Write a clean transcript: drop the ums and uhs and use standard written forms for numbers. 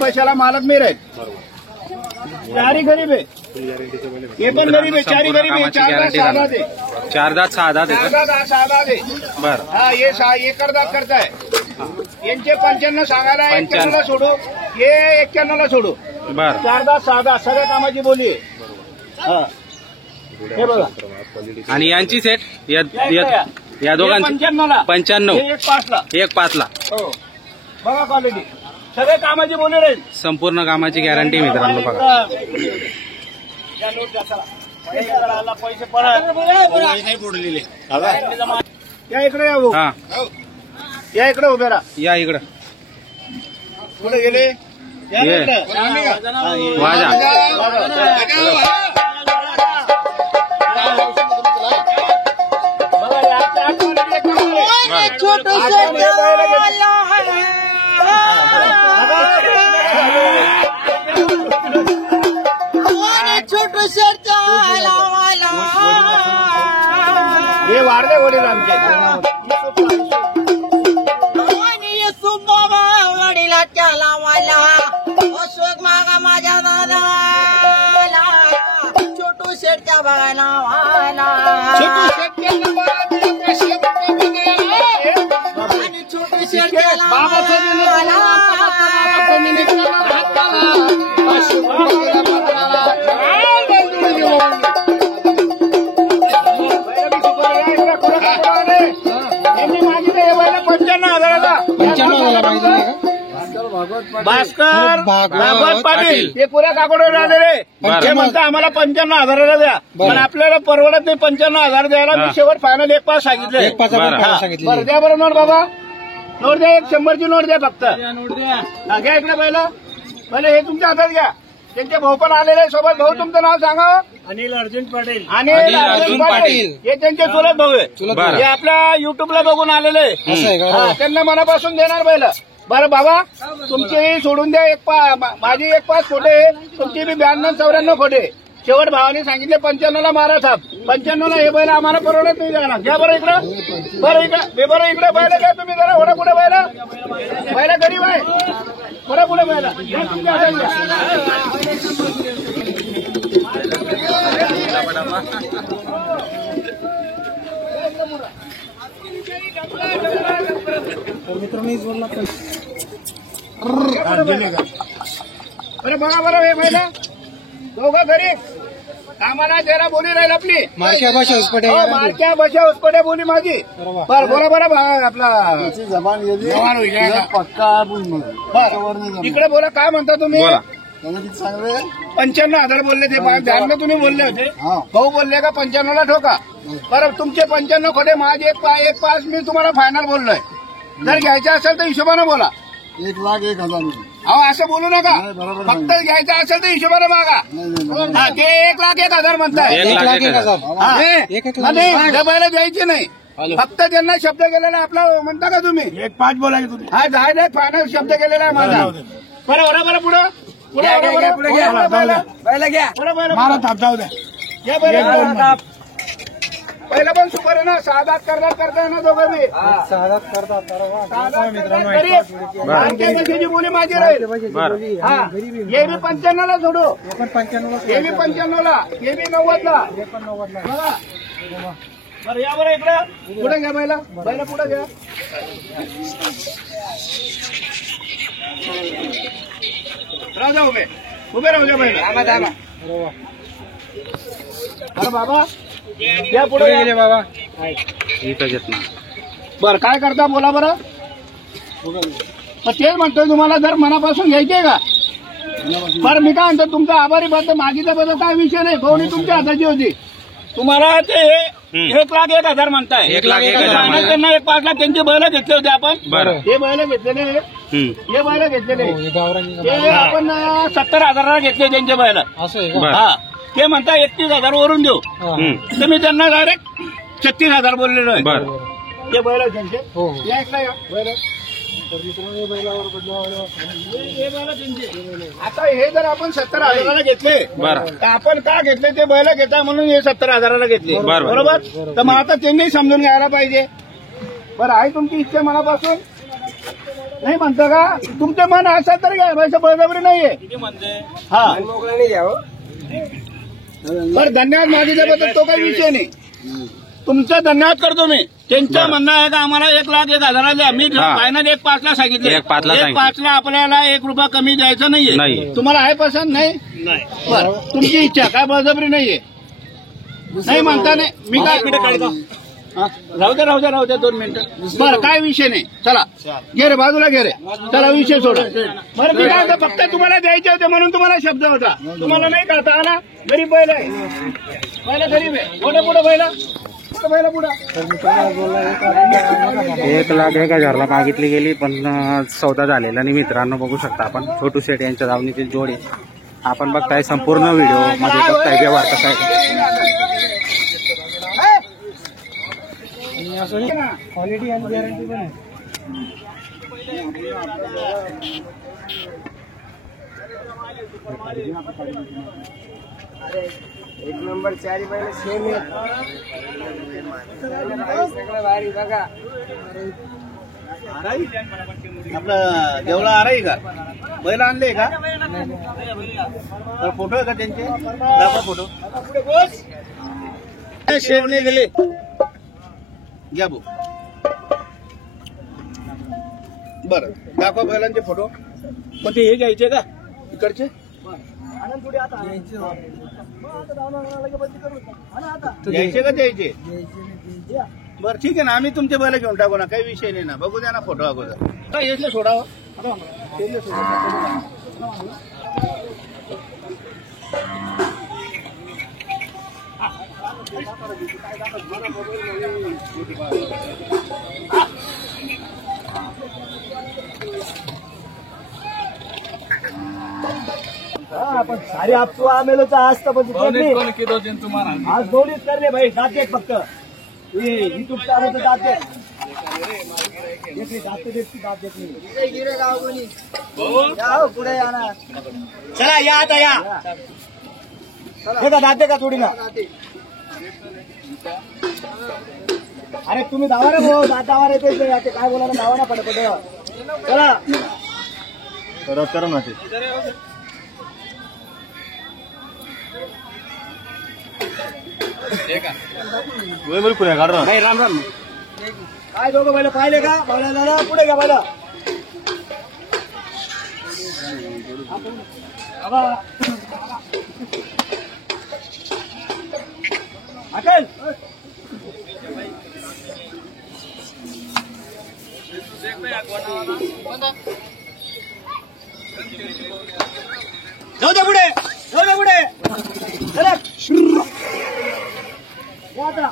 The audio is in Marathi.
पैशाला मालक मी राहील. चारी गरीब आहे, हे पण गरीब आहे, चारी गरीब आहे. 4 दात 6 दात आहे. 4 दात 6 दात आहे. 6 दात आहे. बरं. हा, हे 6 एकर दात करताय. यांचे 95 सांगायला 91ला सोडू, हे 91ला सोडू. बरं. 4 दात 6 दात सगळ्या कामाची बोली आहे. हा, हे बघा. आणि यांची सेट या दोघांची 95ला 95. हे 1.5ला. 1.5ला. हो, बघा क्वालिटी सगळे कामाची बोली राहील. संपूर्ण कामाची गॅरंटी मित्रांनो बघा. पैसे परत नाही बुडलेले. या इकडे या भाऊ. हा, या इकडे उभे राहा. या इकडं. कुठे गेले? या ये. इकडे. वाजा. बघा, या चार क्वालिटी एक नंबर आहे. हे वारले वडील आमचे. वडिलाच्या लावाला अशोक मागा माझ्या दादाला छोटू शेटच्या बघायला वाला छोटू शेटच्या भास्कर भागवत पाटील हे पुऱ्या काकडवर आलेले. ते म्हणता आम्हाला 95,000ला द्या, पण आपल्याला परवडत नाही 95,000 द्यायला. मी शेवट फायनल 1 पास सांगितले. बरं द्या बरं नोट बाबा, नोट द्या. 100ची नोट द्या फक्त. घ्या इकडे पहिले हे तुमच्या हातात घ्या. त्यांचे भाऊ पण आलेले सोबत. भाऊ तुमचं नाव सांगा. अनिल अर्जुन पाटील. अनिल अर्जुन पाटील हे त्यांचे चुलत भाऊ आहे. हे आपल्या युट्यूबला बघून आलेले. त्यांना मनापासून देणार पहिलं. बरं बाबा, तुमचेही सोडून द्या. माझी 1 पास खोटे, तुमची बी 92-94 खोटे. शेवट भावाने सांगितले 95ला मारा साहेब. 95ला हे बैल आम्हाला परवडत नाही जाणार. घ्या बरं इकडं. बरं इकडं बैल घ्या तुम्ही. जरा ओढा पुढे बैल गरीब आहे. बरं पुढे बैल बरं बघा. बरं हे बैल दोघं गरीब. कामाला जरा बोली राहील आपली. मारक्या भाषा उसपटे बोली माझी. बरं बोला बरं आपला पक्का इकडे बोला. काय म्हणता तुम्ही? 95,000 बोलले ते. ध्यान तुम्ही बोलले होते. भाऊ बोलले का 95ला ठोका. बरं तुमचे 95 खोटे, माझे 1 पास मी तुम्हाला फायनल बोललोय. जर घ्यायचं असेल तर हिशोबाने बोला. 1,01,000. अहो असं बोलू नका. फक्त घ्यायचं असेल तर हिशोबाने मागा. हा, ते 1,01,000 म्हणताय. 1,01,000 बैल द्यायचे नाही. फक्त त्यांना शब्द केलेला आपला म्हणता का तुम्ही? 1,5 बोलायचे तुम्ही. हा जाय फायनल शब्द केलेला आहे माझा. बरं बरं पुढं पुढे घ्या. मारा थाप जाऊ द्या. पहिलं पण सुपर आहे ना. 6 दात करता ना दोघं बी. 6 दात करतात. पैशाची बोली माझी राहील. हा, हे बी 95ला सोडू. हे बी 95ला. हे बी 90ला. बघा बरं. या बरं इकडं. पुढे घ्या बैला पुढे घ्या. राहू द्या उभे राहू द्या बैला. बरं बाबा या पुढे गेले बाबा. बरं काय करता बोला बरं. मग तेच म्हणतोय तुम्हाला जर मनापासून घ्यायचे का. बरं मी काय म्हणतो तुमचा आभारी बद्दल मागीचा बद्दल काय विषय नाही. भाऊनी तुमच्या हाताची होती. तुम्हाला ते 1,01,000 म्हणताय. 1,01,000 त्यांना 1,05,000 त्यांचे बैल घेतले होते आपण. हे बैल घेतलेले. हे बैल घेतलेले ते आपण 70,000ला घेतले त्यांचे बैल. हा, ते म्हणता 31,000 वरून देऊ. तर मी त्यांना डायरेक्ट 36,000 बोललेलो आहे. ते बैल त्यांचे. या इकडे या बैल. आता हे जर आपण 70,000ला घेतले तर आपण का घेतले ते बैल घेता म्हणून हे 70,000ला घेतले. बरोबर. तर मग आता त्यांनी समजून घ्यायला पाहिजे. बरं आहे तुमची इच्छा मनापासून. नाही म्हणतो का तुमचं मन असं तर घ्या भाई बळजबरी नाहीये हा बरं धन्यवाद मागितल्याबद्दल तो काही विषय नाही तुमचा धन्यवाद करतो मी त्यांचं म्हणणं आहे का आम्हाला 1,01,000 द्या मी फायनल 1,05,000 सांगितले 1,05,000 आपल्याला 1 रुपया कमी द्यायचा नाहीये तुम्हाला आहे पसंत नाही बरं तुमची इच्छा काय बळजबरी नाहीये नाही म्हणता नाही मी काय राहू द्या 2 मिनिटं बरं काय विषय नाही चला घे रे बाजूला घे रे चला विषय सोडा बरं मी काय फक्त तुम्हाला द्यायचे होते म्हणून तुम्हाला शब्द होता तुम्हाला नाही कळता आला गरीब बैल आहे पहिला गरीब आहे पुढे बैला 1,01,000 मागितली गेली पण सौदा झालेला नाही मित्रांनो बघू शकता आपण छोटू शेठ यांच्या दावणीतील जोडी आपण बघताय संपूर्ण व्हिडिओ मध्ये बघताय व्यवहार कसा आहे क्वालिटी आणि गॅरंटी पण आहे एक नंबर 4 बैल सेम आहे सगळं भारी बघा आपलं देवळा आराई का बैल आणले का तर फोटो आहे का त्यांचे दाखवा फोटो शेरने गेले घ्या भाऊ बरं दाखवा बैलांचे फोटो पण ते हे घ्यायचे का इकडचे घ्यायचे का द्यायचे बरं ठीक आहे ना आम्ही तुमचे बैल घेऊन टाकू ना काही विषय नाही ना बघू द्या ना फोटो अगोदर येसले सोडावं आपण सारे आपको आमेलो तर आज तर आज दोन्हीच करले भाई दाते फक्त युट्यूब चालू तर दाते दाते पुढे या ना चला या आता या दाते का थोडी ना अरे तुम्ही धावा ना भाऊ दातावर येते काय बोला ना धावा ना पटपट चला करा ना ते राम राम काय दोघं बैल पाहिले का बैला पुढे घ्या बैला अकल जाऊ दे पुढे चला या आता